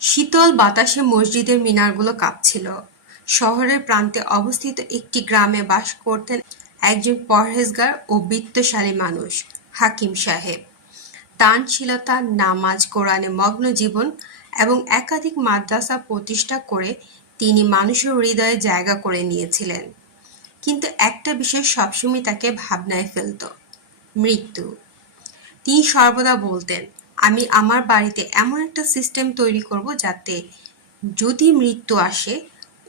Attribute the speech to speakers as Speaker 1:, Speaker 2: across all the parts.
Speaker 1: শীতল বাতাসে মসজিদের মিনারগুলো কাঁপছিল। শহরের প্রান্তে অবস্থিত একটি গ্রামে বাস করতেন একজন পরহেজগার ও বিত্তশালী মানুষ, হাকিম সাহেব। দানশীলতা, নামাজ, কোরআনে মগ্ন জীবন এবং একাধিক মাদ্রাসা প্রতিষ্ঠা করে তিনি মানুষের হৃদয়ে জায়গা করে নিয়েছিলেন। কিন্তু একটা বিষয় সবসময় তাকে ভাবনায় ফেলত, মৃত্যু। তিনি সর্বদা বলতেন, আমি আমার বাড়িতে এমন একটা সিস্টেম তৈরি করব যাতে যদি মৃত্যু আসে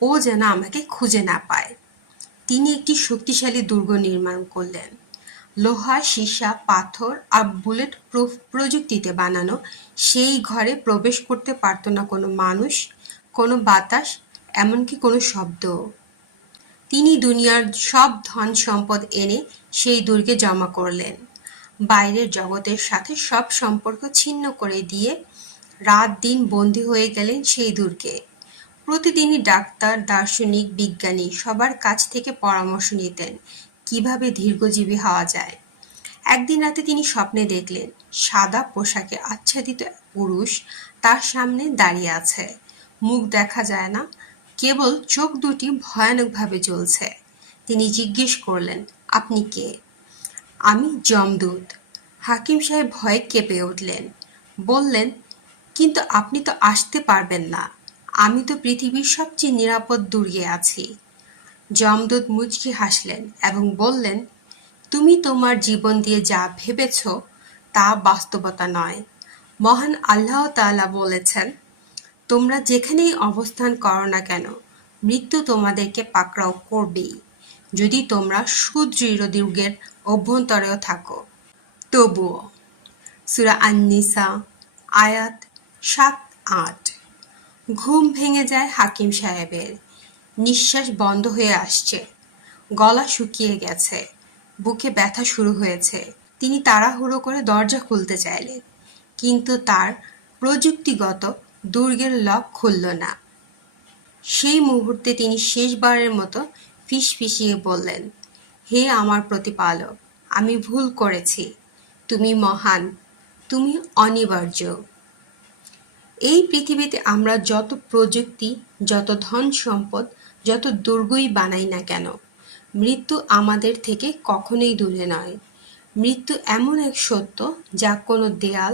Speaker 1: ও যেন আমাকে খুঁজে না পায়। তিনি একটি শক্তিশালী দুর্গ নির্মাণ করলেন। লোহা, সীসা, পাথর আর বুলেট প্রুফ প্রযুক্তিতে বানানো সেই ঘরে প্রবেশ করতে পারত না কোনো মানুষ, কোনো বাতাস, এমনকি কোনো শব্দ তিনি দুনিয়ার সব ধন সম্পদ এনে সেই দুর্গে জমা করলেন। বাইরের জগতের সাথে সব সম্পর্ক ছিন্ন করে দিয়ে রাত দিন বন্দী হয়ে গেলেন সেই দুর্গে। প্রতিদিনই ডাক্তার, দার্শনিক, বিজ্ঞানী সবার কাছ থেকে পরামর্শ নিতেন কীভাবে দীর্ঘজীবী হওয়া যায়। একদিন রাতে তিনি স্বপ্নে দেখলেন সাদা পোশাকে আচ্ছাদিত পুরুষ তার সামনে দাঁড়িয়ে আছে। মুখ দেখা যায় না, কেবল চোখ দুটি ভয়ানকভাবে জ্বলছে। তিনি জিজ্ঞেস করলেন, আপনি কে? আমি যমদূত। হাকিম সাহেব ভয়ে কেঁপে উঠলেন। বললেন, কিন্তু আপনি তো আসতে পারবেন না। আমি তো পৃথিবীর সবচেয়ে নিরাপদ দুর্গে আছি। যমদূত মুচকি হাসলেন এবং বললেন, তুমি তোমার জীবন দিয়ে যা ভেবেছ তা বাস্তবতা নয়। মহান আল্লাহ তাআলা বলেছেন, তোমরা যেখানেই অবস্থান করো না কেন, মৃত্যু তোমাদেরকে পাকড়াও করবেই, যদি তোমরা সুদৃঢ় দুর্গের অভ্যন্তরেও থাকো। তবুও। সুরা আন-নিসা, আয়াত সাত-আট। ঘুম ভেঙে যায় হাকিম সাহেবের। নিঃশ্বাস বন্ধ হয়ে আসছে। গলা শুকিয়ে গেছে। বুকে ব্যথা শুরু হয়েছে। তিনি তাড়াহুড়ো করে দরজা খুলতে চাইলেন। কিন্তু তার প্রযুক্তিগত দুর্গের লক খুলল না। সেই মুহূর্তে তিনি শেষবারের মতো ফিসফিসিয়ে বললেন, হে আমার প্রতিপালক, আমি ভুল করেছি। তুমি মহান, তুমি অনিবার্য। এই পৃথিবীতে আমরা যত প্রযুক্তি, যত ধন সম্পদ, যত দুর্গই বানাই না কেন, মৃত্যু আমাদের থেকে কখনোই দূরে নয়। মৃত্যু এমন এক সত্য যা কোনো দেয়াল,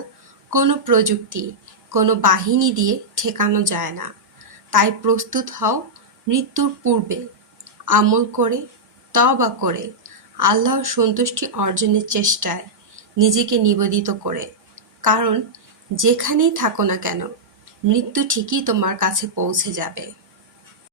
Speaker 1: কোনো প্রযুক্তি, কোনো বাহিনী দিয়ে ঠেকানো যায় না। তাই প্রস্তুত হও মৃত্যুর পূর্বে, আমল করে, তওবা করে, আল্লাহর সন্তুষ্টি অর্জনের চেষ্টায় নিজেকে নিবেদিত করে। কারণ যেখানেই থাকো না কেন, মৃত্যু ঠিকই তোমার কাছে পৌঁছে যাবে।